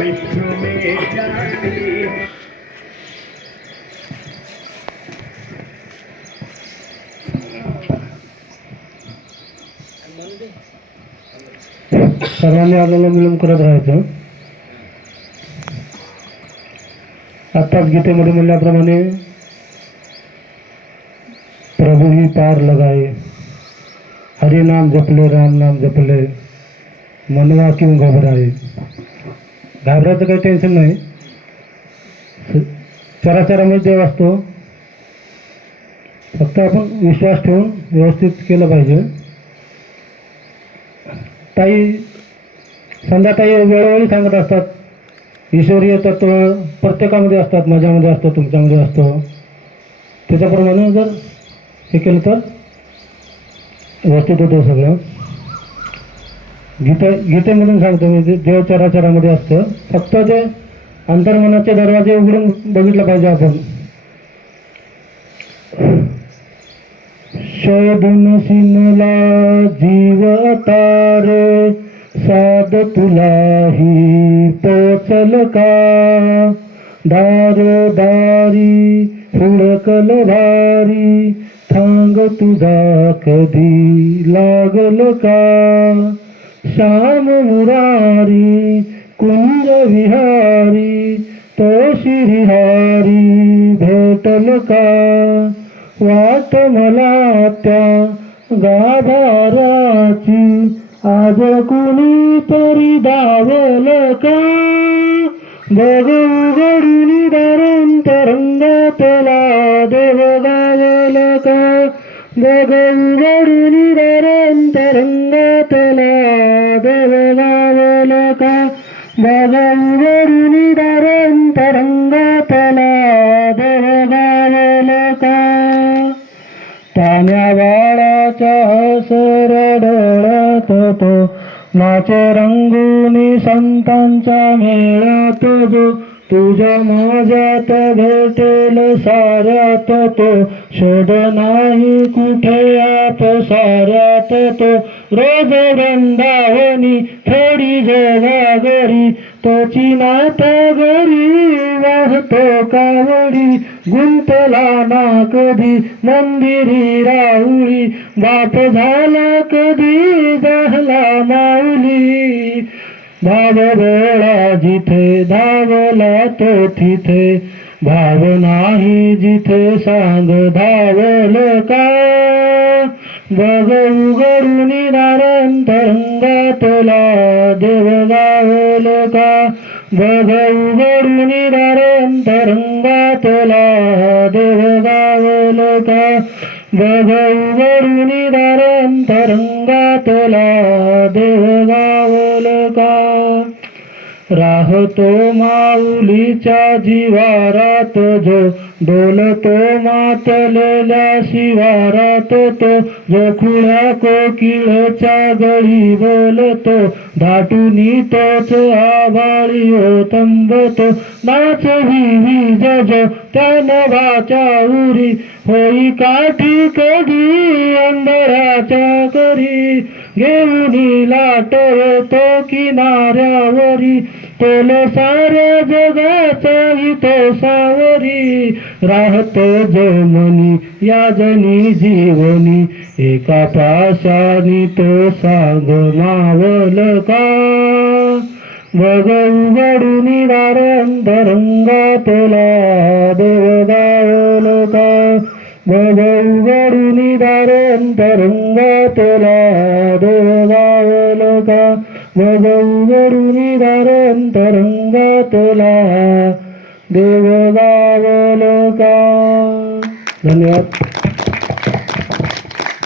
विश्व में सर्वांनी अनुलोम विलोम करत राहायचं. आत्ताच गीतेमध्ये म्हणल्याप्रमाणे प्रभू ही पार लगाए. हरिनाम जपले राम नाम जपले. मनवा क्यों घबराये घाबरायचं काही टेन्शन नाही. चराचरामध्ये देव असतो फक्त आपण विश्वास ठेवून व्यवस्थित केलं पाहिजे. ताई संध्याताई वेळोवेळी सांगत असतात ईश्वरीय तत्व प्रत्येकामध्ये असतात माझ्यामध्ये असतं तुमच्यामध्ये असतं. त्याच्याप्रमाणे जर हे केलं तर व्यवस्थित होतं सगळं. गीते गीतेमधून सांगतो मी देव चराचरामध्ये असतं फक्त ते अंतर्मनाचे दरवाजे उघडून बघितलं पाहिजे आपण. शोधून सिनला जीव तारे साध तुलाही पोचल का? दार दारी हुडकल भारी थांग तुझा कधी लागल का? श्याम मुरारी कुंज विहारी तो श्रीहारी भेटल का वाट मला त्या गाभाराची आज कुणी तरी दावल का बघ उघडून दारांतरंगातला देव गावल का बघ उघडून दारांतरंगातला देव नाचे रंगुनी संतांच्या मेळ्यात जो तुझ्या माझ्यात भेटेल साऱ्यात तो. शोध नाही कुठे आप साऱ्यात तो. रोज वृंदावनी थोडी जगागरी तोची नात घरी वाहतो कावडी. गुंतला ना कधी मंदिरी राहुळी बाप झाला कधी झाला माऊली. भावडोळा जिथे धावला तो तिथे भाव नाही जिथे सांग धावल का? बघ उघडून दारांतरंगातला देव गावल का? बघ उघडून दारांतरंगातला देव गावल का बघ उघडून राहतो माऊलीच्या जीवारात जो डोलतो मातलेल्या शिवारात तो जो खुळ्या कोकिळच्या गळी बोलतो दाटूनी तोच आभाळी हो तंबतो नाच विवी जज त्या नवाच्या उरी होई काठी कधी अंधराच्या करी घेऊन लाट तो किनाऱ्यावरी तोल साऱ्या जगाचा इथे सावरी राहतो जमनी या जनी जीवनी. एका पाशानी तो सांग मावल का? बघ उघडून रंगातला देव गावल का? बघ उघडून दारंतरंगातला देव गावल का? बघ बोला देव गावल का धन्यवाद.